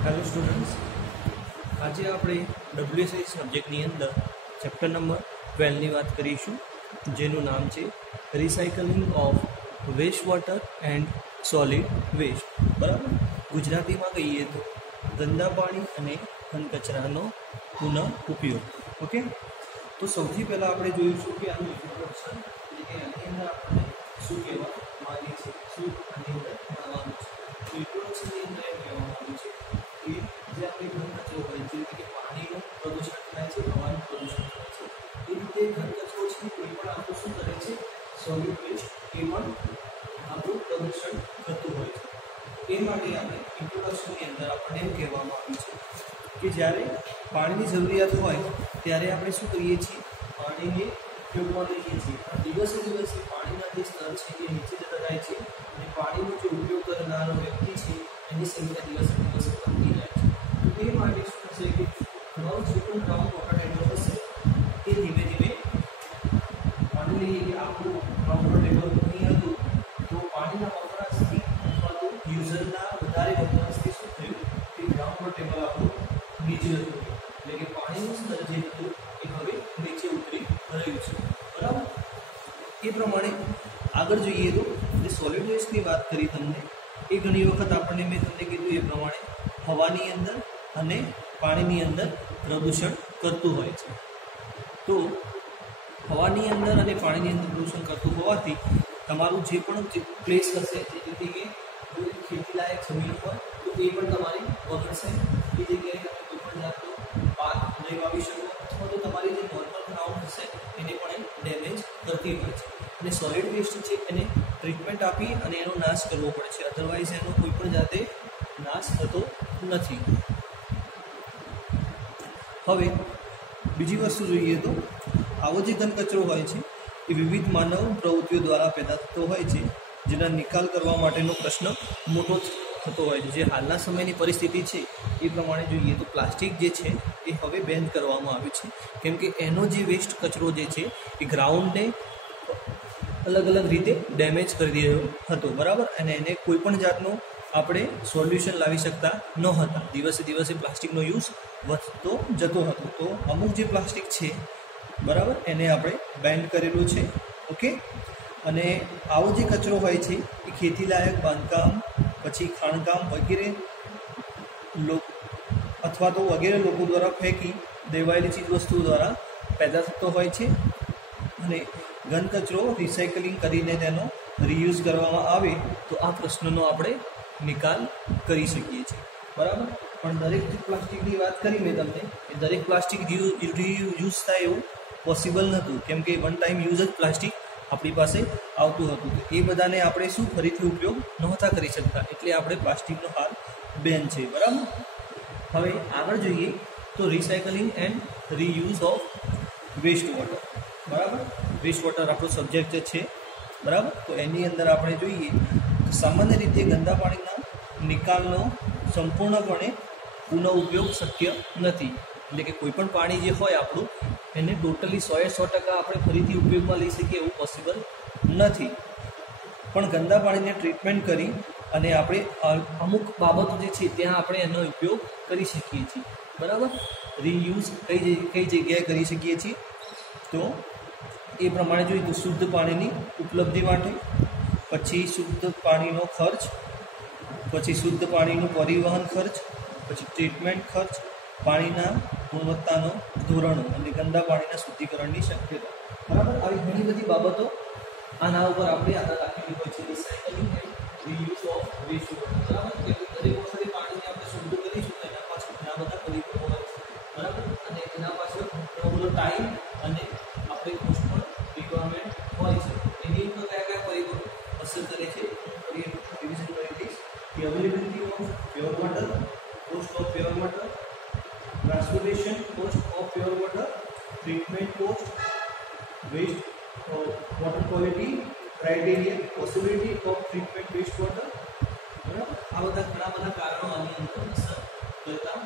Hello students, आज आप WSI सब्जेक्टनी अंदर चैप्टर नंबर 12 की बात करीशू, जेनु नाम है recycling of waste water and solid waste. बराबर गुजराती में कहीए तो गंदा पानी और घन कचरानो पुनः उपयोग। ओके, तो सौथी पहला आपणे जोईशुं कि आनुं इंट्रोडक्शन એટલે કે આની અંદર આપણે શું કહેવા માંગીએ છીએ, શું આની અંદર ભણવાનું છે। તો ઇન્ટ્રોડક્શનની અંદર એમ કહેવામાં આવ્યું છે કે જે આપણે ઘન કચરો હોય છે, એટલે કે પાણીનું પ્રદૂષણ થાય છે, હવાનું પ્રદૂષણ થાય છે, એ રીતે ઘન કચરો છે એ પણ આપણું શું કરે છે, સોલિડ વેસ્ટ એ પણ આપણું પ્રદૂષણ થતું હોય છે। એ માટે આપણે ઇન્ટ્રોડક્શનની અંદર આપણને એમ કહેવામાં આવ્યું છે कि જ્યારે પાણીની જરૂરિયાત હોય ત્યારે આપણે શું કરીએ છીએ, પાણીને ઉપયોગમાં લઈએ છીએ, પણ દિવસે દિવસે પાણીના જે સ્તર છે એ નીચે જતા જાય છે અને પાણીનો જે ઉપયોગ કરનારો વ્યક્તિ છે એની સંખ્યા દિવસે દિવસે વધતી જાય છે। તો એ માટે શું થશે કે તમારું જે પણ ગ્રાઉન્ડ વોટર ટેબલ હશે એ ધીમે ધીમે, માની લઈએ કે આપણું ગ્રાઉન્ડ વોટર ટેબલ નહીં હતું તો પાણીના વપરાશથી અથવા તો યુઝરના વધારે વપરાશથી શું થયું કે ગ્રાઉન્ડ વોટર ટેબલ આપણું नीचे એટલે કે પાણીનું સ્તર જે હતું એ હવે નીચે ઉતરી રહ્યું છે। બરાબર, એ પ્રમાણે આગળ જોઈએ તો જે સોલિડ વેસ્ટની વાત કરી તમને, એ ઘણી વખત આપણને મેં તમને કીધું એ પ્રમાણે હવાની અંદર અને પાણીની અંદર પ્રદૂષણ કરતું હોય છે। તો હવાની અંદર અને પાણીની અંદર પ્રદૂષણ કરતું હોવાથી તમારું જે પણ પ્લેસ હશે, એટલે કે ખેતીલાયક જમીન હોય તો એ પણ તમારી બગડશે। એ જગ્યાએ પાક નહીં વાવી શકો અથવા તો તમારી જે નોર્મલ ગ્રાઉન્ડ હશે એને પણ ડેમેજ કરતી હોય છે। અને સોલિડ વેસ્ટ છે એને ટ્રીટમેન્ટ આપી અને એનો નાશ કરવો પડે છે, અધરવાઇઝ એનો કોઈ પણ જાતે નાશ થતો નથી। હવે બીજી વસ્તુ જોઈએ તો આવો જે ઘન કચરો હોય છે એ વિવિધ માનવ પ્રવૃત્તિઓ દ્વારા પેદા થતો હોય છે, જેના નિકાલ કરવા માટેનો પ્રશ્ન મોટો થતો હોય છે। જે હાલના સમયની પરિસ્થિતિ છે એ પ્રમાણે જોઈએ તો પ્લાસ્ટિક જે છે એ હવે બેન કરવામાં આવ્યું છે, કેમ કે એનો જે વેસ્ટ કચરો જે છે એ ગ્રાઉન્ડને અલગ અલગ રીતે ડેમેજ કરી રહ્યો હતો। બરાબર, અને એને કોઈ પણ જાતનું આપણે સોલ્યુશન લાવી શકતા ન હતા। દિવસે દિવસે પ્લાસ્ટિકનો યુઝ વધતો જતો હતો, તો અમુક જે પ્લાસ્ટિક છે બરાબર એને આપણે બેન કરેલું છે। ઓકે, અને આવો જે કચરો હોય છે એ ખેતીલાયક બાંધકામ, પછી ખાણકામ વગેરે અથવા તો વગેરે લોકો દ્વારા ફેંકી દેવાયેલી ચીજવસ્તુઓ દ્વારા પેદા થતો હોય છે। અને ઘન કચરો રિસાયકલિંગ કરીને તેનો રીયુઝ કરવામાં આવે તો આ પ્રશ્નનો આપણે નિકાલ કરી શકીએ છીએ। બરાબર, પણ દરેક જે પ્લાસ્ટિકની વાત કરી મેં તમને, એ દરેક પ્લાસ્ટિક રીયુઝ થાય એવું પોસિબલ નહોતું, કેમ કે વન ટાઈમ યુઝ જ પ્લાસ્ટિક આપણી પાસે આવતું હતું, તો એ બધાને આપણે શું ફરીથી ઉપયોગ નહોતા કરી શકતા, એટલે આપણે પ્લાસ્ટિકનો હાલ બેન છે। બરાબર, હવે આગળ જોઈએ તો recycling and reuse of waste water. બરાબર, વેસ્ટ વોટર આપણો સબ્જેક્ટ છે। બરાબર, તો એની અંદર આપણે જોઈએ તો સામાન્ય રીતે ગંદા પાણીના નિકાલનો સંપૂર્ણપણે પુનઃ ઉપયોગ શક્ય નથી, એટલે કે કોઈ પણ પાણી જે હોય આપણું એને ટોટલી 100% આપણે ફરીથી ઉપયોગમાં લઈ શકીએ એવું પોસિબલ નથી, પણ ગંદા પાણીને ટ્રીટમેન્ટ કરી અને આપણે અમુક બાબતો જે છે ત્યાં આપણે એનો ઉપયોગ કરી શકીએ છીએ। બરાબર, રીયુઝ કઈ જગ્યાએ કરી શકીએ છીએ તો એ પ્રમાણે જોઈએ તો શુદ્ધ પાણીની ઉપલબ્ધિ માટે, પછી શુદ્ધ પાણીનો ખર્ચ, પછી શુદ્ધ પાણીનું પરિવહન ખર્ચ, પછી ટ્રીટમેન્ટ ખર્ચ, પાણીના ગુણવત્તાનો ધોરણો અને ગંદા પાણીના શુદ્ધિકરણની શક્યતા। બરાબર, આવી ઘણી બધી બાબતો આના ઉપર આપણે આધાર રાખેલી હોય છે recycling and reuse of waste water. બરાબર, કે દરેક વખતે પાણીને આપણે શુદ્ધ કરીશું તો એના પાછળ ઘણા બધા પરિબળો હોય છે। બરાબર, અને એના પાછળ ઘણો બધો ટાઈમ અને આપણે કોસ્ટ પણ રિક્વાયરમેન્ટ હોય છે। એની ઉપર કયા કયા પરિબળો અસર કરે છે એ રિવિઝન કરી દઈશ કે availability of pure water, cost of pure water, transportation cost of pure water, treatment cost, waste water quality criteria, possibility of treatment waste water. બરાબર, આ બધા ઘણા બધા કારણો આની અંદર અસર કરતા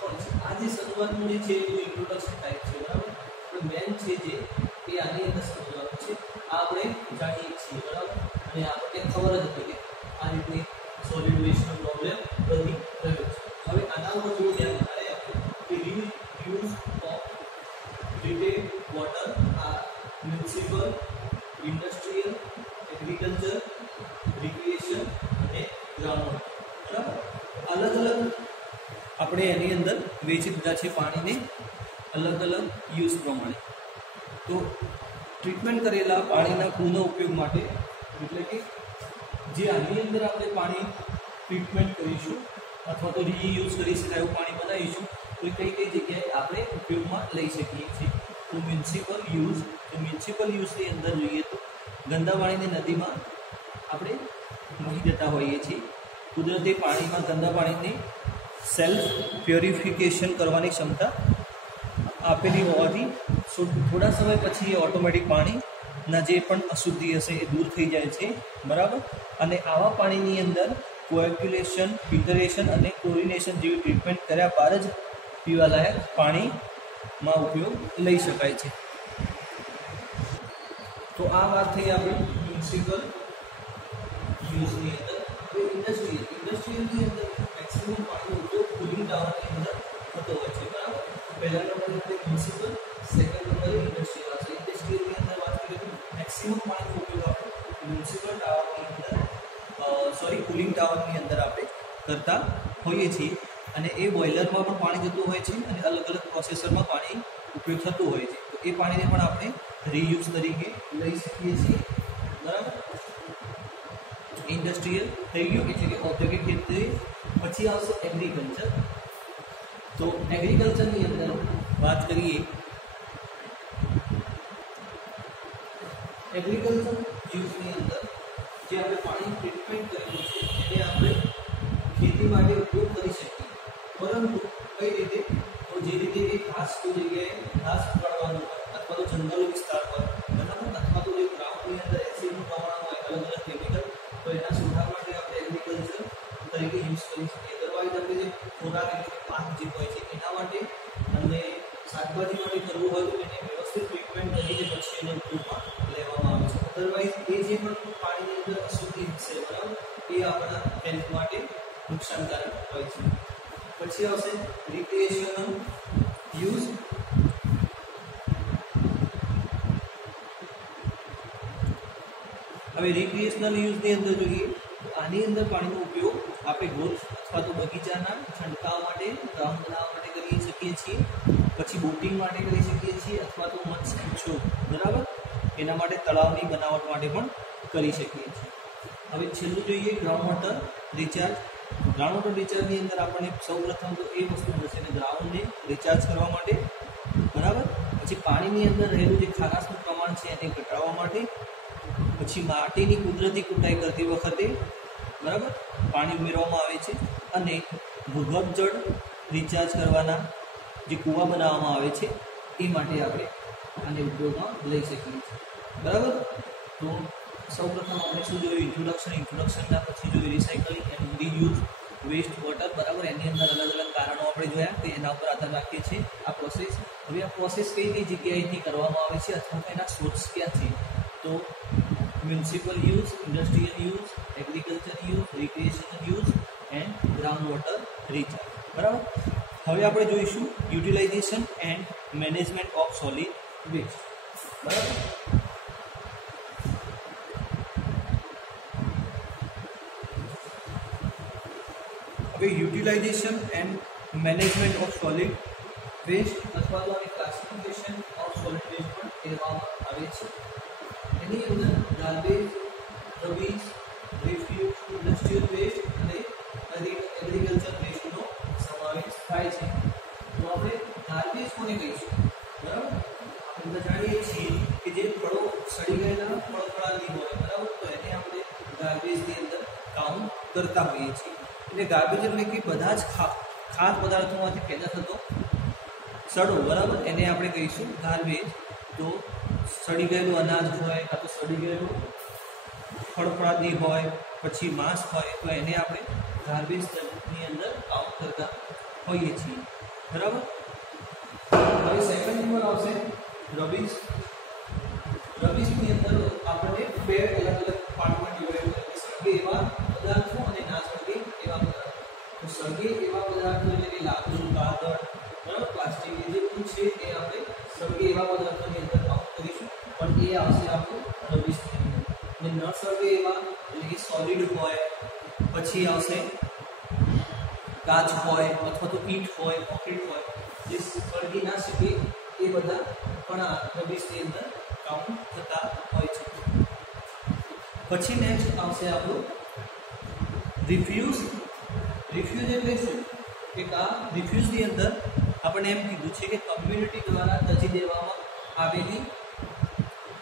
હોય છે। આ જે શરૂઆતનું જે છે એ ઇન્ટ્રોડક્શન ટાઈપ છે। બરાબર, પણ મેન છે જે એ આની અંદર સમજવાનું છે, આ આપણે જાણીએ છીએ। બરાબર, અને આપણને ખબર જ હતી કે આ રીતની સોલિડ વેસ્ટનો પ્રોબ્લેમ વધી રહ્યો છે। હવે આના अलग अलग આપણે એની અંદર વેચી દીધા છે પાણીને અલગ અલગ યુઝ પ્રમાણે. તો ટ્રીટમેન્ટ કરેલા પાણીના પુનઃ ઉપયોગ માટે એટલે કે જે આની અંદર આપણે પાણી ટ્રીટમેન્ટ કરીશું અથવા તો રીયુઝ કરી શકાય એવું પાણી બનાવીશું તો કઈ કઈ જગ્યાએ આપણે ઉપયોગમાં લઈ શકીએ છીએ. તો મ્યુનિસિપલ યુઝની અંદર જોઈએ તો ગંદા પાણીને નદીમાં આપણે વહી જતા હોઈએ છીએ. કુદરતી પાણીમાં ગંદા પાણીને સેલ્ફ પ્યોરિફિકેશન કરવાની ક્ષમતા આપેલી હોવાથી થોડા સમય પછી ઓટોમેટિક પાણીના જે પણ અશુદ્ધિ હશે એ દૂર થઈ જાય છે, બરાબર. અને આવા પાણીની અંદર કોએગ્યુલેશન, ફિલ્ટરેશન અને ક્લોરિનેશન જેવી ટ્રીટમેન્ટ કર્યા બાદ જ પીવાલાયક પાણીમાં ઉપયોગ લઈ શકાય છે. તો આ વાત થઈ આપણે મ્યુનિસિપલ યુઝની અંદર. ઇન્ડસ્ટ્રીયલની અંદર મેક્સિમમ પાણીનો ઉપયોગ કુલિંગ ટાવરની અંદર થતો હોય છે, બરાબર. પહેલા નંબરે મ્યુનિસિપલ, સેકન્ડ નંબરે ઇન્ડસ્ટ્રીયલ હશે. ઇન્ડસ્ટ્રીયલની અંદર વાત કરીએ તો મેક્સિમમ પાણીનો ઉપયોગ આપણે મ્યુનિસિપલ ટાવરની અંદર કુલિંગ ટાવરની અંદર આપણે કરતા હોઈએ છીએ. અને એ બોઇલરમાં પણ પાણી જતું હોય છે અને અલગ અલગ પ્રોસેસરમાં પાણી ઉપયોગ થતું હોય છે. તો એ પાણીને પણ આપણે રીયુઝ તરીકે લઈ શકીએ છીએ, બરાબર. ઇન્ડસ્ટ્રીયલ થઈ ગયું એટલે કે ઔદ્યોગિક ખેતી. પછી આવશે એગ્રીકલ્ચર. તો એગ્રીકલ્ચરની અંદર વાત કરીએ, એગ્રીકલ્ચર યુઝની અંદર જે આપણે પાણી ટ્રીટમેન્ટ કરેલું છે એને આપણે ખેતી માટે ઉપયોગ કરી શકીએ, પરંતુ કઈ રીતે? તો જે રીતે એ ઘાસ કોઈ જગ્યાએ ઘાસ ઉગાડવાનું હોય અથવા તો જંગલ વિસ્તાર પર, બરાબર, અથવા તો જે ગ્રાઉન્ડની અંદર એસિડનું પ્રમાણ હોય, અલગ અલગ કેમિકલ, તો એના સુધાર માટે આપણે એગ્રીકલ્ચર તરીકે યુઝ કરી શકીએ. અદરવાઇઝ આપણે જે ખોરાક એટલે કે પાક જે હોય છે એના માટે અને શાકભાજી માટે કરવું હોય તો એને વ્યવસ્થિત ટ્રીટમેન્ટ કરીને પછી એને ઉપયોગમાં લેવામાં આવે છે. અદરવાઇઝ એ જે પણ પાણીની અંદર અશુદ્ધિ છે, બરાબર, એ આપણા હેલ્થ માટે નુકસાનકારક હોય છે. પછી આવશે રિક્રિએશનલ યુઝ. હવે રિક્રિએશનલ યુઝની અંદર જોઈએ તો આની અંદર પાણીનો ઉપયોગ આપણે ગોલ્ફ અથવા તો બગીચાના છંટકાવ માટે, ગ્રાઉન્ડ બનાવવા માટે કરી શકીએ છીએ. પછી બોટિંગ માટે કરી શકીએ છીએ અથવા તો મત્સ્ય ઉછેર, બરાબર, એના માટે તળાવની બનાવટ માટે પણ કરી શકીએ છીએ. હવે છેલ્લું જોઈએ ground water recharge. Ground water રિચાર્જની અંદર આપણને સૌપ્રથમ તો એ વસ્તુ મળશે કે ગ્રાઉન્ડને રિચાર્જ કરવા માટે, બરાબર. પછી પાણીની અંદર રહેલું જે ખારાશનું પ્રમાણ છે એને ઘટાડવા માટે. પછી માટીની કુદરતી કુટાઈ કરતી વખતે, બરાબર, પાણી ઉમેરવામાં આવે છે. અને ભૂગર્ભ જળ રિચાર્જ કરવાના જે કૂવા બનાવવામાં આવે છે એ માટે આપણે આને ઉપયોગમાં લઈ શકીએ છીએ, બરાબર. તો સૌપ્રથમ આપણે શું જોયું? ઇન્ટ્રોડક્શનના પછી જોયું recycling and reuse waste water, બરાબર. એની અંદર અલગ અલગ કારણો આપણે જોયા કે એના ઉપર આધાર રાખીએ છીએ આ પ્રોસેસ. હવે આ પ્રોસેસ કઈ કઈ જગ્યાએથી કરવામાં આવે છે અથવા તો એના સોર્સ ક્યાં છે? તો municipal use, industrial use, agriculture use, recreational use and ground water recharge, બરાબર. હવે આપણે જોઈશું utilization and management of solid waste, બરાબર. હવે utilization and management of solid waste અથવા તો આને ક્લાસિફિકેશન ઓફ સોલિડ વેસ્ટ પણ કહેવામાં આવે છે. એની અંદર ગાર્બેજ, રબીજ, રિફ્યુઝ, ઇન્ડસ્ટ્રીયલ વેસ્ટ અને એગ્રીકલ્ચર વેસ્ટનો સમાવેશ થાય છે. તો આપણે ગાર્બેજ કોને કહીશું? બરાબર. આપણે જાણીએ છીએ કે જે ફળો સડી ગયેલા ફળફળાદી હોય, બરાબર, તો એને આપણે ગાર્બેજની અંદર કાઉન્ટ કરતા હોઈએ છીએ. એટલે ગાર્બેજ એટલે કે બધા જ ખાદ્ય પદાર્થોમાંથી પેદા થતો સડો, બરાબર, એને આપણે કહીશું ગાર્બેજ. તો સડી ગયેલું અનાજ હોય કાં તો સડી ગયેલું ફળફળાદી હોય, પછી માંસ હોય, તો એને આપણે ગાર્બેજની અંદર કાઉન્ટ કરતા હોઈએ છીએ, બરાબર. હવે સેકન્ડ નંબર આવશે રબીજ. રબીજની અંદર આપણને બે અલગ અલગ પાર્ટમાં ડિવાઈડ કરીએ. સળગે એવા પદાર્થો અને ના સળગે એવા પદાર્થો. તો સળગે એવા પદાર્થો એટલે કે લાકડું, કાગળ, બરાબર, પ્લાસ્ટિક જે પણ છે એ આપણે સળગે એવા પદાર્થોની અંદર કાઉન્ટ કરીશું, પણ એ આવશે આપણું રબીજની અંદર. અને ન સળગે એવા એટલે કે સોલિડ હોય, પછી આવશે કાચ હોય અથવા તો ઈંટ હોય, કોન્ક્રીટ હોય, જે સળગી ના શકે એ બધા પણ આ રબીશની અંદર કાઉન્ટ થતા હોય છે. પછી નેક્સ્ટ આવશે આપણું રિફ્યુઝ. રિફ્યુઝ એટલે શું કે આ રિફ્યુઝની અંદર આપણે એમ કીધું છે કે કમ્યુનિટી દ્વારા તજી દેવામાં આવેલી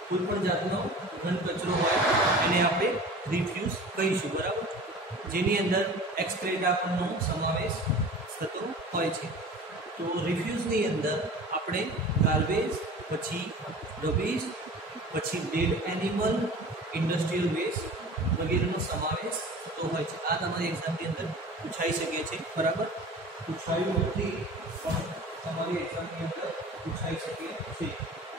કોઈ પણ જાતનો ઘન કચરો હોય એને આપણે રિફ્યુઝ કહીશું, બરાબર, જેની અંદર એક્સક્રેટાનો સમાવેશ થતો હોય છે. તો રિફ્યુઝની અંદર આપણે ગાર્બેજ, પછી રબીશ, પછી ડેડ એનિમલ, ઇન્ડસ્ટ્રીયલ વેસ્ટ વગેરેનો સમાવેશ થતો હોય છે. આ તમારી એક્ઝામની અંદર પૂછાઈ શકે છે, બરાબર. પૂછાયું નથી પણ તમારી એક્ઝામની અંદર પૂછાઈ શકે છે.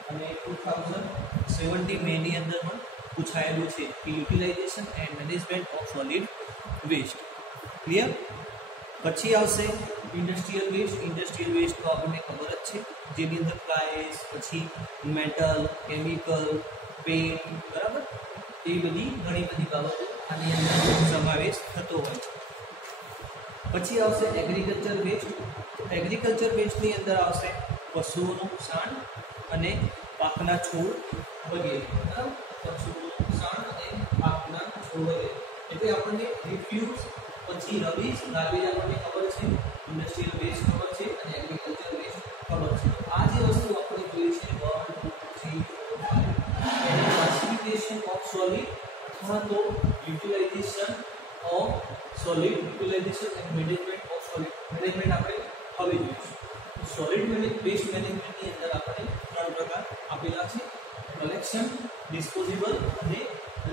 અને 2017 મેની અંદર પણ પૂછાયેલું છે કે utilization and management of solid waste. Clear? પછી આવશે ઇન્ડસ્ટ્રીયલ વેસ્ટ. ઇન્ડસ્ટ્રીયલ વેસ્ટ તો આપણને ખબર જ છે, જેની અંદર ફ્લાયસ, પછી મેટલ, કેમિકલ, પેઇન્ટ, બરાબર, એ બધી ઘણી બધી બાબતો આની અંદર સમાવેશ થતો હોય છે. પછી આવશે એગ્રીકલ્ચર વેસ્ટ. એગ્રીકલ્ચર વેસ્ટની અંદર આવશે પશુઓનું સાણ અને પાકના છોડ વગેરે, બરાબર, પશુઓનું સાણ અને પાકના છોડ વગેરે. એટલે આપણને રિફ્યુઝ, પછી રબીશ, ગાર્બેજ આપણને ખબર છે, ઇન્ડસ્ટ્રીયલ વેસ્ટ ખબર છે અને એગ્રીકલ્ચર વેસ્ટ ખબર છે. આ જે વસ્તુ આપણે જોઈ છે 1, 2, 3, 4, 5 એને ક્લાસિફિકેશન ઓફ સોલિડ અથવા તો utilization of solid, utilization and management of solid. Management આપણે હવે જોઈશું. સોલિડ વેસ્ટ મેનેજમેન્ટની અંદર આપણે 3 પ્રકાર આપેલા છે: કલેક્શન, ડિસ્પોઝેબલ અને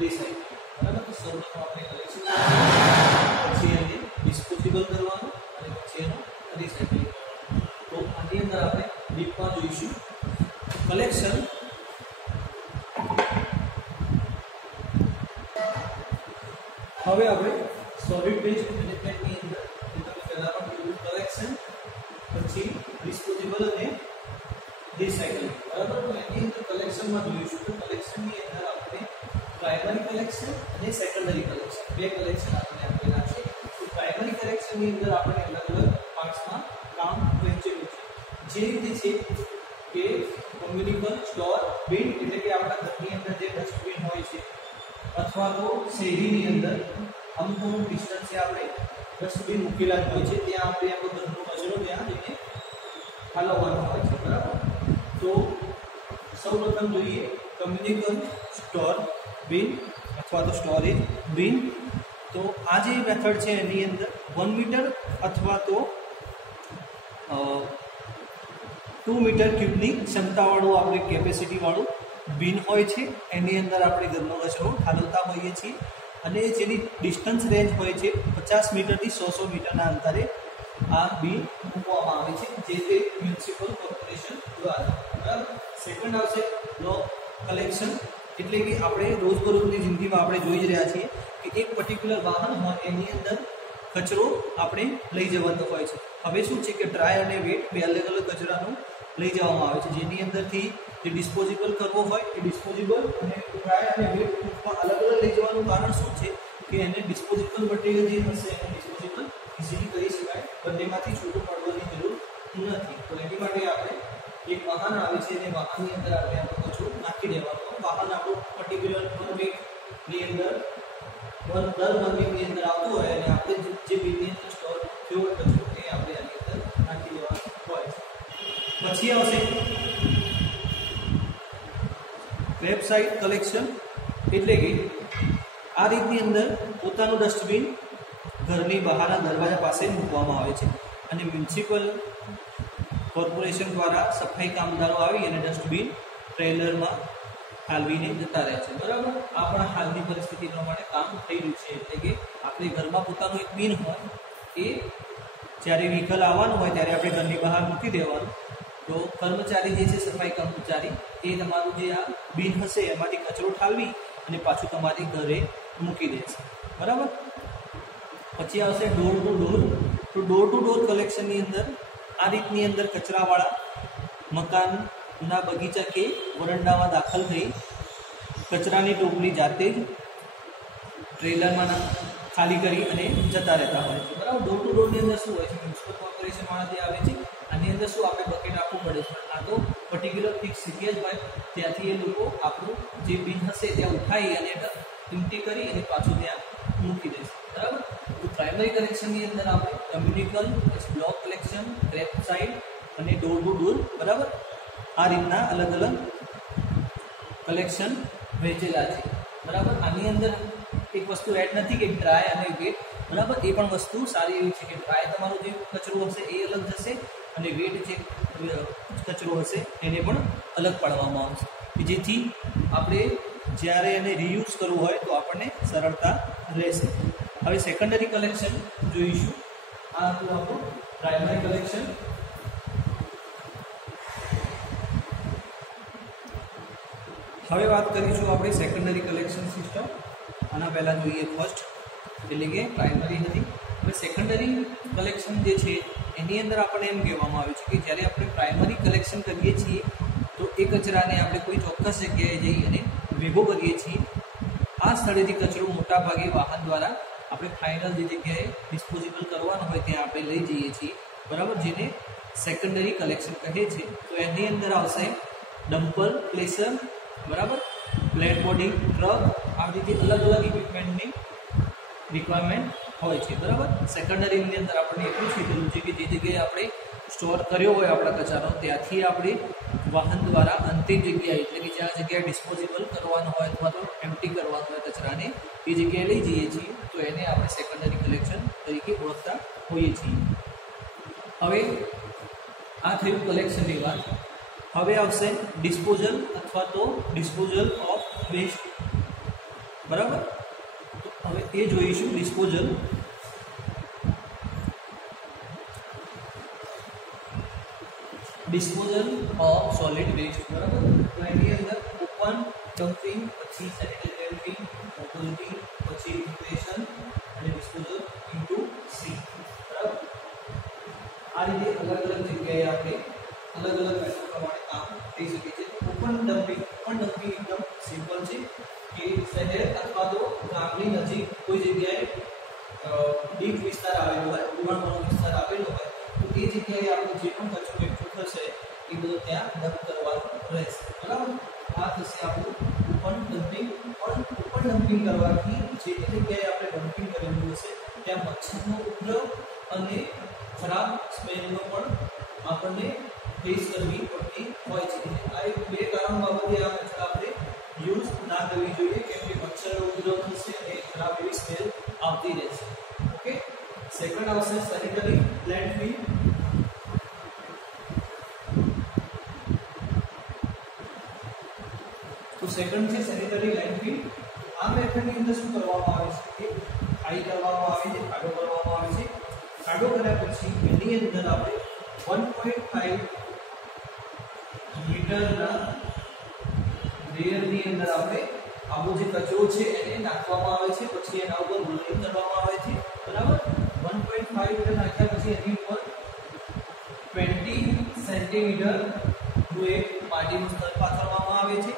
રિસાયકલિંગ. બરાબર, તો સૌપ્રથમ આપણે કલેક્શન કરવાનું, પછી એને ડિસ્પોઝેબલ કરવાનું અને પછી એનું રિસાયકલિંગ કરવાનું. તો આની અંદર આપણે ડીપમાં જોઈશું. કલેક્શન. હવે આપણે સોલિડ વેસ્ટ મેનેજમેન્ટની અંદર તમે પહેલા પણ કીધું કલેક્શન, પછી ડિસ્પોઝેબલ અને રિસાયકલિંગ, બરાબર. તો એની અંદર કલેક્શનમાં જોઈશું. તો કલેક્શનની અંદર આપણે પ્રાઇમરી કલેક્શન અને સેકન્ડરી કલેક્શન, 2 કલેક્શન આપણે આપેલા છે. તો પ્રાઇમરી કલેક્શનની અંદર આપણે અલગ અલગ પાર્ટ્સમાં કામ વહેંચેલું છે. જે રીતે છે કે કમ્યુનિકલ સ્ટોર બિન, એટલે કે આપણા ઘરની અંદર જે ડસ્ટબિન હોય છે અથવા તો શેરીની અંદર અમુક ડિસ્ટન્સે આપણે ડસ્ટબિન મૂકેલા હોય છે, ત્યાં આપણે આપણો ઘરનો કચરો ત્યાં જઈને ઠાલવવાનો હોય છે, બરાબર. તો સૌપ્રથમ જોઈએ કમ્યુનિકલ સ્ટોર બિન અથવા તો સ્ટોરેજ બિન. તો આ જે મેથડ છે એની અંદર 1 મીટર અથવા તો 2 મીટર ક્યુબની ક્ષમતાવાળું આપણે કેપેસિટીવાળું બિન હોય છે. એની અંદર આપણે ઘરનો કચરો ઠાલવતા હોઈએ છીએ અને જેની ડિસ્ટન્સ રેન્જ હોય છે 50 મીટરથી 100 મીટરના અંતરે આ બિન મૂકવામાં આવે છે, જે તે મ્યુનિસિપલ કોર્પોરેશન દ્વારા, બરાબર. સેકન્ડ આવશે બ્લોક કલેક્શન, એટલે કે આપણે રોજબરોજની જિંદગીમાં આપણે જોઈ જ રહ્યા છીએ કે એક પર્ટિક્યુલર વાહન હોય એની અંદર કચરો આપણે લઈ જવાનો હોય છે. હવે શું છે કે ડ્રાય અને વેટ 2 અલગ અલગ કચરાનું લઈ જવામાં આવે છે, જેની અંદરથી જે ડિસ્પોઝેબલ કરવો હોય એ ડિસ્પોઝેબલ અને ડ્રાય અને વેટ અલગ અલગ લઈ જવાનું કારણ શું છે કે એને ડિસ્પોઝેબલ મટીરિયલ જે હશે એને ડિસ્પોઝેબલ ઇઝીલી કરી શકાય, બંનેમાંથી છૂટું પડવાની જરૂર નથી. તો એની માટે આપણે એક વાહન આવે છે અને વાહનની અંદર આપણે આપણો કચરો નાખી દેવાનો. વાહન આપણું પર્ટિક્યુલર 1 વીકની અંદર દર 1 વીકની અંદર આવતું હોય અને આપણે જે બિનની અંદર સ્ટોર થયો હોય કચરો એ આપણે આની અંદર નાખી દેવાનો હોય. પછી આવશે વેબસાઇટ કલેક્શન, એટલે કે આ રીતની અંદર પોતાનું ડસ્ટબિન ઘરની બહારના દરવાજા પાસે મૂકવામાં આવે છે અને મ્યુનિસિપલ કોર્પોરેશન દ્વારા સફાઈ કામદારો આવી અને ડસ્ટબિન ટ્રેલરમાં ઠાલવીને જતા રહે છે, બરાબર. આપણા હાલની પરિસ્થિતિ પ્રમાણે કામ થઈ રહ્યું છે, એટલે કે આપણે ઘરમાં પોતાનું એક બિન હોય એ જ્યારે વ્હીકલ આવવાનું હોય ત્યારે આપણે ઘરની બહાર મૂકી દેવાનું. તો કર્મચારી જે છે સફાઈ કર્મચારી એ તમારું જે આ બિન હશે એમાંથી કચરો ઠાલવી અને પાછું તમારી ઘરે મૂકી દેશે, બરાબર. પછી આવશે ડોર ટુ ડોર. તો ડોર ટુ ડોર કલેક્શનની અંદર આ રીતની અંદર કચરાવાળા મકાનના બગીચા કે વરંડામાં દાખલ થઈ કચરાની ટોપલી જાતે જ ટ્રેલરમાં ખાલી કરી અને જતા રહેતા હોય છે, બરાબર. ડોર ટુ ડોરની અંદર શું હોય છે, મ્યુનિસિપલ કોર્પોરેશનવાળા જે આવે છે, આની અંદર શું આપણે બકેટ આપવું પડે છે, આ તો પર્ટિક્યુલર ફિક્સ જગ્યા જ હોય, ત્યાંથી એ લોકો આપણું જે બિલ હશે ત્યાં ઉઠાવી અને એમ્પ્ટી કરી અને પાછું ત્યાં મૂકી દેશે, બરાબર. તો પ્રાઇમરી કલેક્શનની અંદર આપણે કમ્યુનિકલ, બ્લોક કલેક્શન, ક્રેપ સાઇડ અને ડોર ટુ ડોર, બરાબર, આ રીતના અલગ અલગ કલેક્શન વહેંચેલા છે, બરાબર. આની અંદર એક વસ્તુ એડ નથી કે ડ્રાય અને વેટ, બરાબર. એ પણ વસ્તુ સારી એવી છે કે ડ્રાય તમારો જે કચરો હશે એ અલગ જશે અને વેટ જે કચરો હશે એને પણ અલગ પાડવામાં આવશે, જેથી આપણે જ્યારે એને રીયુઝ કરવું હોય તો આપણને સરળતા રહેશે. હવે સેકન્ડરી કલેક્શન જોઈશું. આ હતું આપણું પ્રાઇમરી કલેક્શન. હવે વાત કરીશું આપણે સેકન્ડરી કલેક્શન સિસ્ટમ. આના પહેલાં જોઈએ ફર્સ્ટ, એટલે કે પ્રાઇમરી હતી. હવે સેકન્ડરી કલેક્શન જે છે એની અંદર આપણને એમ કહેવામાં આવ્યું છે કે જ્યારે આપણે પ્રાઇમરી કલેક્શન કરીએ છીએ તો એ કચરાને આપણે કોઈ ચોક્કસ જગ્યાએ જઈ અને ભેગો કરીએ છીએ. આ સ્થળેથી કચરો મોટાભાગે વાહન દ્વારા આપણે ફાઇનલ જે જગ્યાએ ડિસ્પોઝેબલ કરવાનો હોય ત્યાં આપણે લઈ જઈએ છીએ, બરાબર, જેને સેકન્ડરી કલેક્શન કહે છે. તો એની અંદર આવશે ડમ્પર, પ્લેસર, બરાબર, પ્લેટ બોડી, ટ્રક, આ રીતે અલગ અલગ ઇક્વિપમેન્ટની રિક્વાયરમેન્ટ હોય છે, બરાબર. સેકન્ડરીની અંદર આપણને એટલું જ કીધેલું છે કે જે જગ્યાએ આપણે સ્ટોર કર્યો હોય આપણા કચરાનો ત્યાંથી આપણે વાહન દ્વારા અંતિમ જગ્યાએ, એટલે કે જ્યાં જગ્યાએ ડિસ્પોઝેબલ કરવાનો હોય અથવા તો એમ્પ્ટી કરવાનો હોય કચરાને એ જગ્યાએ લઈ જઈએ છીએ, તો એને આપણે સેકન્ડરી કલેક્શન તરીકે ઓળખતા હોઈએ છીએ. હવે આ થયું કલેક્શનની વાત. હવે આવશે ડિસ્પોઝલ અથવા તો ડિસ્પોઝલ ઓફ વેસ્ટ, બરાબર. તો હવે એ જોઈશું disposal. Disposal of solid waste, બરાબર. તો એની અંદર ઓપન ડમ્પિંગ, પછી સેનિટરી લેન્ડિંગ, કમ્પોઝિટિંગ, પછી ઇન્ટિગ્રેશન અને ડિસ્પોઝલ ઇનટુ સી, બરાબર. આ રીતે અલગ અલગ જગ્યાએ આપણે અલગ અલગ મેથડ પ્રમાણે કામ થઈ શકે છે. ઓપન ડમ્પિંગ એકદમ સિમ્પલ છે કે શહેર અથવા તો ગામની નજીક કોઈ જગ્યાએ ડીપ વિસ્તાર આવેલો હોય, ઊંડાણવાળો વિસ્તાર આવેલો હોય તો એ જગ્યાએ આપણે જે પણ કચરો એકઠો થશે એ બધો ત્યાં ડમ્પ કરવાનો રહેશે, બરાબર. આ થશે આપણું ઓપન ડમ્પિંગ. પણ ઓપન ડમ્પિંગ કરવાથી જે જગ્યાએ આપણે ડમ્પિંગ કરેલું હશે ત્યાં મચ્છરનો ઉપદ્રવ અને ખરાબ સ્મેલનો પણ આપણને ફેસ કરવી પડતી હોય છે. આ એક બે કારણ બાબતે આ મેથડ આપણે યુઝ ના કરવી જોઈએ, કેમ કે મચ્છરનો ઉપદ્રવ થશે અને ખરાબ એવી સ્મેલ આવતી રહેશે. ઓકે. સેકન્ડ આવશે સેનિટરી લેન્ડફિલ. તો સેકન્ડ છે સેનિટરી લેન્ડફિલ. આ મેથડની અંદર શું કરવામાં આવે છે કે ખાલી કરવામાં આવે છે, ખાડો કરવામાં આવે છે. ખાડો કર્યા પછી એની અંદર આપણે 1.5 મીટરના લેયરની અંદર આપણે આવો જે કચરો છે એને નાખવામાં આવે છે. પછી એના ઉપર રોલિંગ કરવામાં આવે છે, બરાબર. 1.5 મીટર નાખ્યા પછી એની ઉપર 20 સેન્ટીમીટર નું એક માટીનું સ્તર પાથરવામાં આવે છે.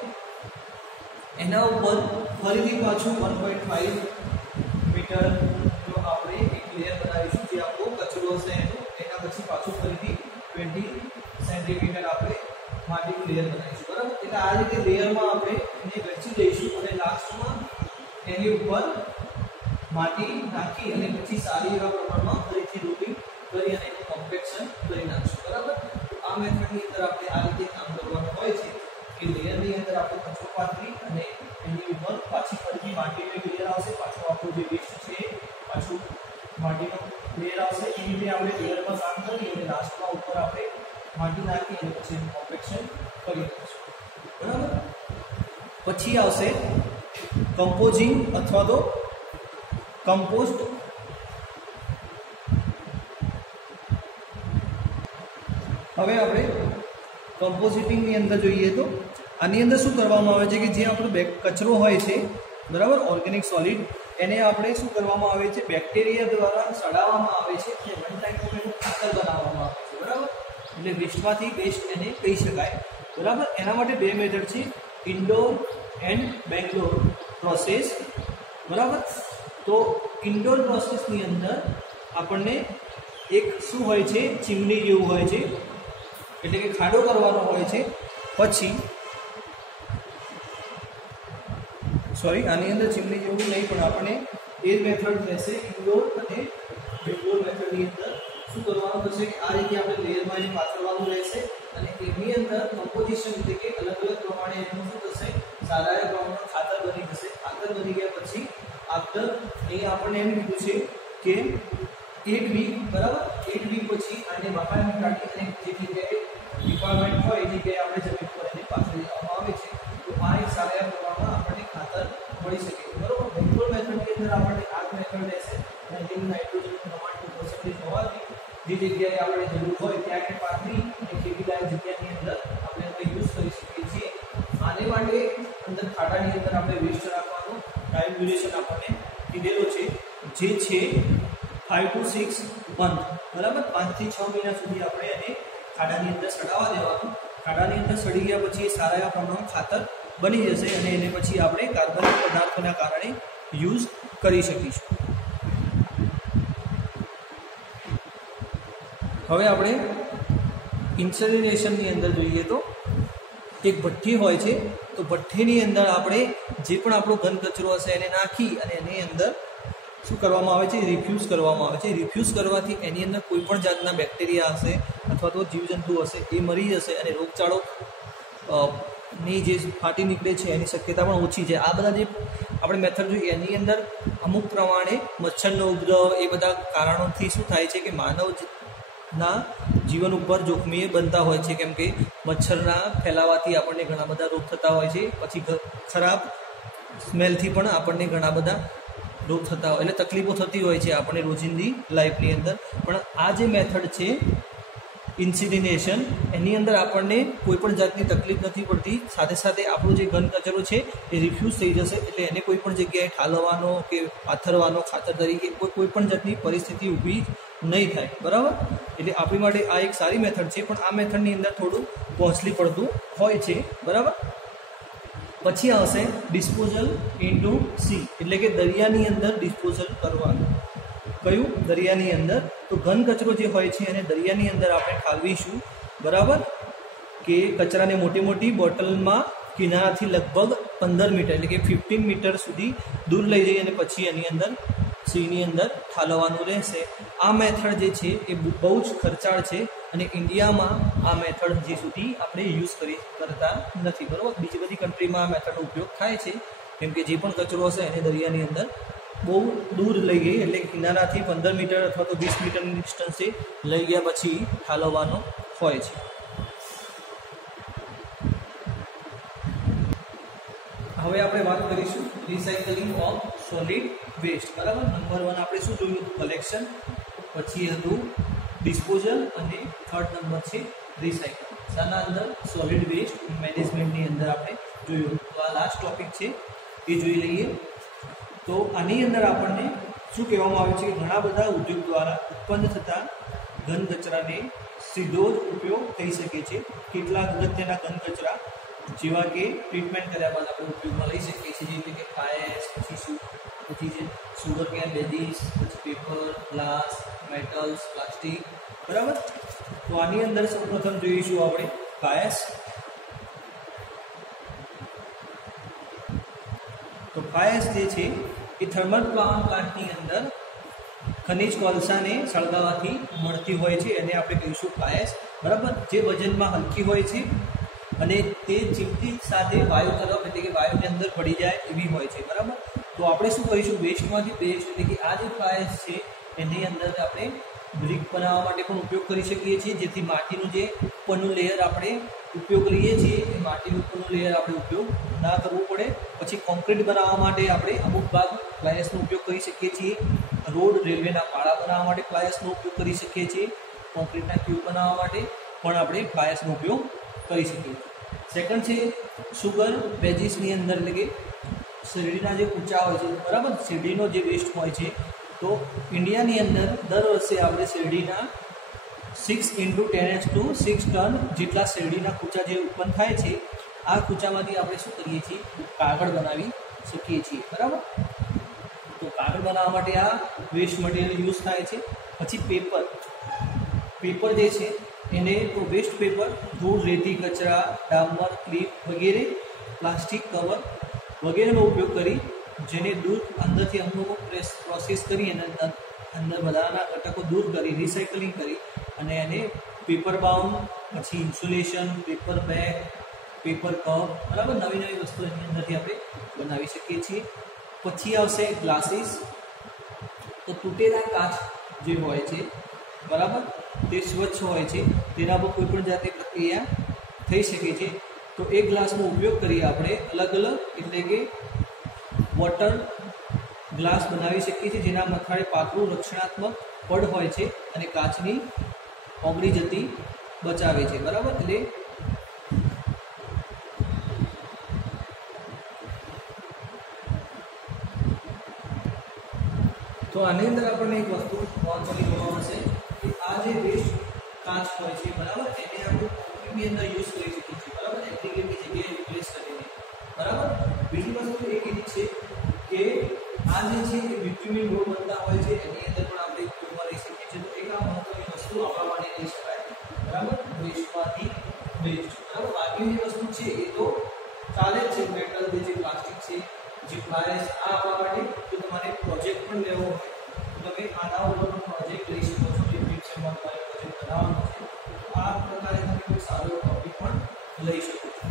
એના ઉપર ફરીથી પાછું 1.5 મીટર નો આપણે એક લેયર બનાવીશું જે આપણો કચરો હશે એના પછી પાછું ફરીથી 20 સેન્ટીમીટર આપણે માટીનું લેયર બનાવીશું, બરાબર. એટલે આ રીતે લેયરમાં આપણે એને વહેંચી દઈશું અને લાસ્ટમાં એની ઉપર માટી નાખી અને પછી સારી એવા પ્રમાણમાં ફરીથી રોલિંગ કરી અને એનું કોમ્પેક્શન કરી નાખશું, બરાબર. આ મેથડની અંદર આપણે આ રીતે કામ કરવાનું હોય છે કે લેયરની અંદર આપણે કચરો પાથરી અને એની ઉપર પાછી ફરીથી માટીનું એક લેયર આવશે, પાછું આપણું જે વેસ્ટ છે પાછું માટીનો લેયર આવશે. એ રીતે આપણે લેયરમાં કામ કરી અને લાસ્ટમાં ઉપર આપણે માટી નાખી અને પછી એનું કોમ્પેક્શન કરી દઈશું, બરાબર. પછી આવશે કમ્પોઝિંગ અથવા તો કમ્પોસ્ટ. હવે આપણે કમ્પોઝિટિંગની અંદર જોઈએ તો આની અંદર શું કરવામાં આવે છે કે જે આપણો કચરો હોય છે, બરાબર, ઓર્ગેનિક સોલિડ, એને આપણે શું કરવામાં આવે છે બેક્ટેરિયા દ્વારા સડાવવામાં આવે છે અને વન ટાઈમ એનું ખાતર બનાવવામાં આવે છે, બરાબર. એટલે વેસ્ટમાંથી બેસ્ટ એને કહી શકાય, બરાબર. એના માટે બે મેથડ છે, ઇન્ડોર એન્ડ બેંગ્લોર પ્રોસેસ, બરાબર. તો ઇન્ડોર પ્રોસેસની અંદર આપણને એક શું હોય છે, ચીમની જેવું હોય છે, એટલે કે ખાડો કરવાનો હોય છે. પછી સોરી, આની અંદર ચીમની જેવું નહીં, પણ આપણે એ મેથડ રહેશે ઇન્ડોર અને આઉટડોર મેથડની અંદર શું કરવાનું થશે કે આ રીતે આપણે લેયરમાં એને પાથરવાનું રહેશે અને એની અંદર કમ્પોઝિશન એટલે કે અલગ અલગ પ્રમાણે એનું શું થશે, સારા એવા પ્રમાણમાં ખાતર બની જશે. ખાતર બની ગયા પછી આફ્ટર એ આપણને એમ કીધું છે કે 8 વીક, બરાબર, 8 વીક પછી આને બહાર કાઢી અને જે જગ્યાએ ડિપાર્ટમેન્ટ હોય એ જગ્યાએ આપણે જમીન પર એને પાથરી દેવામાં આવે છે. તો આ એક સારા એવા પ્રમાણમાં આપણને ખાતર મળી શકે છે, બરાબર. વેક્યુઅલ મેથડની અંદર આપણને આ મેથડ રહેશે અને જેનું નાઇટ્રોજનનું પ્રમાણ 2% હોવાથી જે જગ્યાએ આપણે જરૂર હોય ત્યાં એને પાથરી અને ખેતીલાયક જગ્યાની અંદર આપણે એનો યુઝ કરી શકીએ છીએ. આને માટે અંદર ખાડાની અંદર આપણે વેસ્ટ રાખવાનું ટાઈમ ડ્યુરેશન આપણને કીધેલો છે, જે છે 5 to 6 મંથ, બરાબર. 5 થી 6 મહિના સુધી આપણે એને ખાડાની અંદર સડાવવા દેવાનું. ખાડાની અંદર સડી ગયા પછી સારા એવા પ્રમાણમાં ખાતર બની જશે અને એને પછી આપણે કાર્બનિક પદાર્થોના કારણે યુઝ કરી શકીશું. હવે આપણે ઇન્સિનરેશનની અંદર જોઈએ તો એક ભઠ્ઠી હોય છે, તો ભઠ્ઠીની અંદર આપણે જે પણ આપણો ઘન કચરો હશે એને નાખી અને એની અંદર શું કરવામાં આવે છે, રિફ્યુઝ કરવામાં આવે છે. રિફ્યુઝ કરવાથી એની અંદર કોઈ પણ જાતના બેક્ટેરિયા હશે અથવા તો જીવજંતુ હશે એ મરી જશે અને રોગચાળો ની જે ફાટી નીકળે છે એની શક્યતા પણ ઓછી છે. આ બધા જે આપણે મેથડ જોઈએ એની અંદર અમુક પ્રમાણે મચ્છરનો ઉપદ્રવ એ બધા કારણોથી શું થાય છે કે માનવના જીવન ઉપર જોખમી બનતા હોય છે, કેમ કે મચ્છરના ફેલાવાથી આપણને ઘણા બધા રોગ થતા હોય છે. પછી ખરાબ સ્મેલથી પણ આપણને ઘણા બધા રોગ થતા હોય, એટલે તકલીફો થતી હોય છે આપણને રોજિંદી લાઈફની અંદર. પણ આ જે મેથડ છે ઇન્સિનરેશન, એની અંદર આપણને કોઈ પણ જાતની તકલીફ નથી પડતી. સાથે સાથે આપણો જે ઘન કચરો છે એ રિફ્યુઝ થઈ જશે, એટલે એને કોઈ પણ જગ્યાએ ઠાલવવાનો કે પાથરવાનો ખાતર તરીકે કોઈ પણ જાતની પરિસ્થિતિ ઊભી નહીં થાય, બરાબર. એટલે આપણી માટે આ એક સારી મેથડ છે, પણ આ મેથડની અંદર થોડું કોસ્ટલી પડતું હોય છે, બરાબર. પછી આવશે ડિસ્પોઝલ ઇન્ટુ સી, એટલે કે દરિયાની અંદર ડિસ્પોઝલ કરવાનું. કયું? દરિયાની અંદર. તો ઘન કચરો જે હોય છે એને દરિયાની અંદર આપણે ઠાલવીશું, બરાબર. કે કચરાને મોટી મોટી બોટલમાં કિનારાથી લગભગ 15 મીટર એટલે કે 15 મીટર સુધી દૂર લઈ જઈ અને પછી એની અંદર સીની અંદર ઠાલવવાનું રહેશે. આ મેથડ જે છે એ બહુ જ ખર્ચાળ છે અને ઇન્ડિયામાં આ મેથડ હજી સુધી આપણે યુઝ કરતા નથી, બરાબર. બીજી બધી કન્ટ્રીમાં આ મેથડનો ઉપયોગ થાય છે, કેમ કે જે પણ કચરો હશે એને દરિયાની અંદર બહુ દૂર લઈ ગઈ એટલે કિનારાથી 15 મીટર અથવા તો 20 મીટરની ડિસ્ટન્સે લઈ ગયા પછી ઠાલવવાનો હોય છે. હવે આપણે વાત કરીશું રિસાયકલિંગ ઓફ સોલિડ વેસ્ટ, બરાબર. નંબર 1 આપણે શું જોયું હતું? કલેક્શન. પછી હતું ડિસ્પોઝલ અને થર્ડ નંબર છે રિસાયકલ. શાના અંદર? સોલિડ વેસ્ટ મેનેજમેન્ટની અંદર આપણે જોયું. તો આ લાસ્ટ ટોપિક છે એ જોઈ લઈએ. તો આની અંદર આપણને શું કહેવામાં આવે છે કે ઘણા બધા ઉદ્યોગ દ્વારા ઉત્પન્ન થતા ઘન કચરાને સીધો જ ઉપયોગ થઈ શકે છે. કેટલાક અગત્યના ઘન કચરા જેવા કે ટ્રીટમેન્ટ કર્યા બાદ આપણે ઉપયોગમાં લઈ શકીએ છીએ, જેમ કે પાયસ, પછી જે સુગર કેન બેઝીસ, પછી પેપર, ગ્લાસ, મેટલ્સ, પ્લાસ્ટિક, બરાબર. તો આની અંદર સૌપ્રથમ જોઈશું આપણે પાયસ. તો પાયસ જે છે એ થર્મલ પ્લાન્ટની અંદર ખનિજ કોલસાને સળગાવવાથી મળતી હોય છે, એને આપણે કહીશું પાયસ, બરાબર. જે વજનમાં હલકી હોય છે અને તે ચીમટી સાથે વાયુ તરફ એટલે કે વાયુની અંદર પડી જાય એવી હોય છે, બરાબર. તો આપણે શું કરીશું? વેસ્ટમાંથી બેસ્ટ એટલે કે આ જે પાયસ છે એની અંદર આપણે બ્રિક બનાવવા માટે પણ ઉપયોગ કરી શકીએ છીએ, જેથી માટીનું જે ઉપરનું લેયર આપણે ઉપયોગ કરીએ છીએ એ માટીનું ઉપરનું લેયર આપણે ઉપયોગ ના કરવું પડે. પછી કોન્ક્રીટ બનાવવા માટે આપણે અમુક ભાગ પ્લાયસનો ઉપયોગ કરી શકીએ છીએ. રોડ, રેલવેના પાળા બનાવવા માટે પ્લાયસનો ઉપયોગ કરી શકીએ છીએ. કોન્ક્રીટના ક્યુબ બનાવવા માટે પણ આપણે પ્લાયસનો ઉપયોગ કરી શકીએ. સેકન્ડ છે સુગર બેઝીસની અંદર એટલે કે શેરડીના જે કૂચા હોય છે, બરાબર. શેરડીનો જે વેસ્ટ હોય છે, તો ઇન્ડિયાની અંદર દર વર્ષે આપણે શેરડીના 6 × 10⁶ ટન જેટલા શેરડીના કૂચા જે ઉત્પન્ન થાય છે, આ કૂચામાંથી આપણે શું કરીએ છીએ? કાગળ બનાવી શકીએ છીએ, બરાબર. તો કાગળ કાગળ બનાવવા માટે આ વેસ્ટ મટીરિયલ યુઝ થાય છે. પછી પેપર જે છે એને તો વેસ્ટ પેપર ધૂળ, રેતી, કચરા, ડામર, ક્લિપ વગેરે પ્લાસ્ટિક કવર વગેરેનો ઉપયોગ કરી જેને દૂર અંદરથી અમુક પ્રોસેસ કરી અને અંદર બધાના ઘટકો દૂર કરી રિસાયકલિંગ કરી અને એને પેપર બાઉન્ડ, પછી insulation, paper bag, paper cup, બરાબર નવી નવી વસ્તુ એની અંદરથી આપણે બનાવી શકીએ છીએ. પછી આવશે ગ્લાસીસ. તો તૂટેલા કાચ જે હોય છે બરાબર તે સ્વચ્છ હોય છે, તેના પર કોઈ પણ જાતની પ્રક્રિયા થઈ શકે છે. તો એક ગ્લાસનો ઉપયોગ કરી આપણે અલગ અલગ એટલે કે વોટર ગ્લાસ બનાવી શકીએ છીએ જેના મથાળે પાતળું રક્ષણાત્મક પડ હોય છે અને કાચની ઓગળી જતી બચાવે છે. બરાબર, એટલે તો આની અંદર આપણને એક વસ્તુ મહત્વની જોવા મળશે કે આ જે વેસ્ટ કાચ હોય છે બરાબર એને આપણે કોન્ક્રીટની અંદર યુઝ કરી શકીએ છીએ. બરાબર, એગ્રીગેટની જગ્યાએ રિપ્લેસ કરીને. બરાબર, બીજી વસ્તુ એ કીધી છે કે આ જે છે એ બિટ્યુમિન રોડ બનતા હોય છે એની અંદર પણ આપણે ઉપયોગમાં લઈ શકીએ છીએ. તો એક આ મહત્વની વસ્તુ આપણા માટે લઈ શકાય. બરાબર, વેસ્ટમાંથી બેસ્ટ. બરાબર, બાકીની વસ્તુ છે એ તો ચાલે જ છે. મેટલ જે પ્લાસ્ટિક છે, જે ફ્લાયર્સ, આ આપવા માટે જો તમારે પ્રોજેક્ટ પણ લેવો હોય તો તમે આના ઉપર પ્રોજેક્ટ લઈ શકો છો. જે ફિક્સમાં તમારે પ્રોજેક્ટ બનાવવાનો છે આ પ્રકારે તમે કોઈ સારો ટોપિક પણ લઈ શકો છો.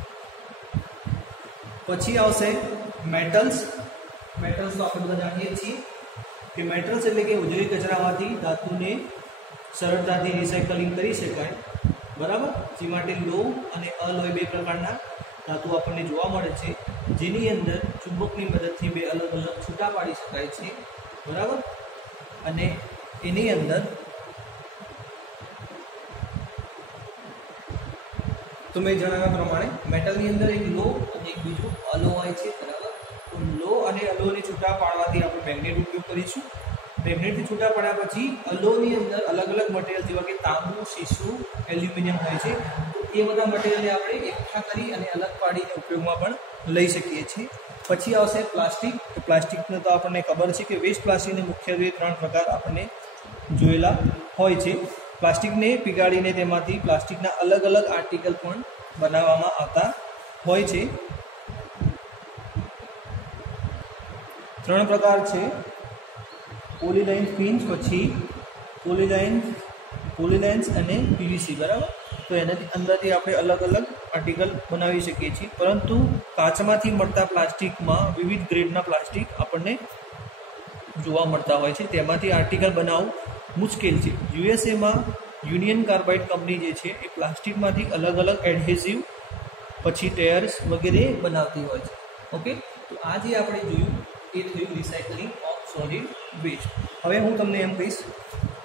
પછી આવશે મેટલ્સ. મેટલ્સ તો આપણે બધા જાણીએ છીએ કે મેટલ્સ એટલે કે ઔદ્યોગિક કચરામાંથી ધાતુને સરળતાથી રિસાયકલિંગ કરી શકાય. બરાબર, જે માટે લોહ અને અલોય બે પ્રકારના ધાતુ આપણને જોવા મળે છે જેની અંદર ચુંબકની મદદથી બે અલગ અલગ છૂટા પાડી શકાય છે. બરાબર, અને એની અંદર તો મેં જણાવ્યા પ્રમાણે મેટલની અંદર એક લો અને એક બીજું અલો હોય છે. બરાબર, તો લો અને અલોને છૂટા પાડવાથી આપણે મેગ્નેટ ઉપયોગ કરીશું. મેગ્નેટથી છૂટા પડ્યા પછી અલોની અંદર અલગ અલગ મટીરિયલ જેવા કે તાંબુ, શીશુ, એલ્યુમિનિયમ હોય છે. તો એ બધા મટીરિયલને આપણે એકઠા કરી અને અલગ પાડીને ઉપયોગમાં પણ લઈ શકીએ છીએ. પછી આવશે પ્લાસ્ટિક. તો પ્લાસ્ટિકને તો આપણને ખબર છે કે વેસ્ટ પ્લાસ્ટિકને મુખ્યત્વે 3 પ્રકાર આપણને જોયેલા હોય છે. પ્લાસ્ટિકને પીગાળીને તેમાંથી પ્લાસ્ટિકના અલગ અલગ આર્ટિકલ પણ બનાવવામાં આવતા હોય છે. 3 પ્રકાર છે: પોલીલાઇન ફિન્સ, પછી પોલીલાઇન્સ અને પીવીસી. બરાબર, તો એનાથી અંદરથી આપણે અલગ અલગ આર્ટિકલ બનાવી શકીએ છીએ. પરંતુ કાચમાંથી મળતા પ્લાસ્ટિકમાં વિવિધ ગ્રેડના પ્લાસ્ટિક આપણને જોવા મળતા હોય છે. તેમાંથી આર્ટિકલ બનાવવું મુશ્કેલ છે. યુએસએમાં યુનિયન કાર્બાઇડ કંપની જે છે એ પ્લાસ્ટિકમાંથી અલગ અલગ એડહેસિવ, પછી ટેયર્સ વગેરે બનાવતી હોય છે. ઓકે, તો આ જે આપણે જોયું એ થયું રિસાયકલિંગ ઓફ સોલિડ વેસ્ટ. હવે હું તમને એમ કહીશ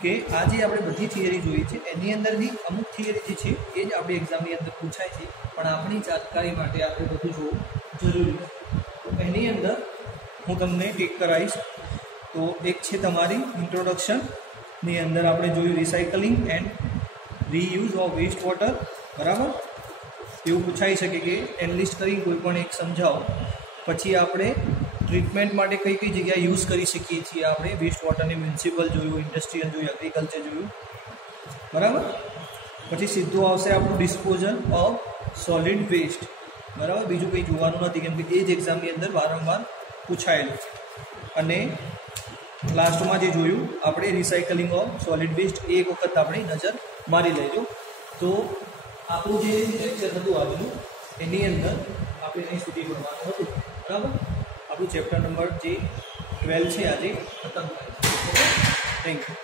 કે આ જે આપણે બધી થિયરી જોઈ છે એની અંદરથી અમુક થિયરી જે છે એ જ આપણી એક્ઝામની અંદર પૂછાય છે, પણ આપણી જાણકારી માટે આપણે બધું જોવું જરૂરી છે. તો એની અંદર હું તમને એક કરાવીશ. તો એક છે તમારી ઇન્ટ્રોડક્શનની અંદર આપણે જોયું recycling and reuse of waste water. બરાબર, એવું પૂછાઈ શકે કે એનલિસ્ટ કરીને કોઈ પણ એક સમજાવો. પછી આપણે ટ્રીટમેન્ટ માટે કઈ કઈ જગ્યાએ યુઝ કરી શકીએ છીએ આપણે વેસ્ટ વોટરને. મ્યુનિસિપલ જોયું, ઇન્ડસ્ટ્રીયલ જોયું, એગ્રીકલ્ચર જોયું. બરાબર, પછી સીધું આવશે આપણું ડિસ્પોઝલ ઓફ સોલિડ વેસ્ટ. બરાબર, બીજું કંઈ જોવાનું નથી કેમ કે એ જ એક્ઝામની અંદર વારંવાર પૂછાયેલું છે. અને લાસ્ટમાં જે જોયું આપણે રિસાયકલિંગ ઓફ સોલિડ વેસ્ટ, એ એક વખત આપણે નજર મારી લેજો. તો આપણું જે લેક્ચર હતું આજનું એની અંદર આપણે અહીં સુધી ભણવાનું હતું. બરાબર, આપણું ચેપ્ટર નંબર જે 12 છે આજે ખતમ થાય છે. Thank you.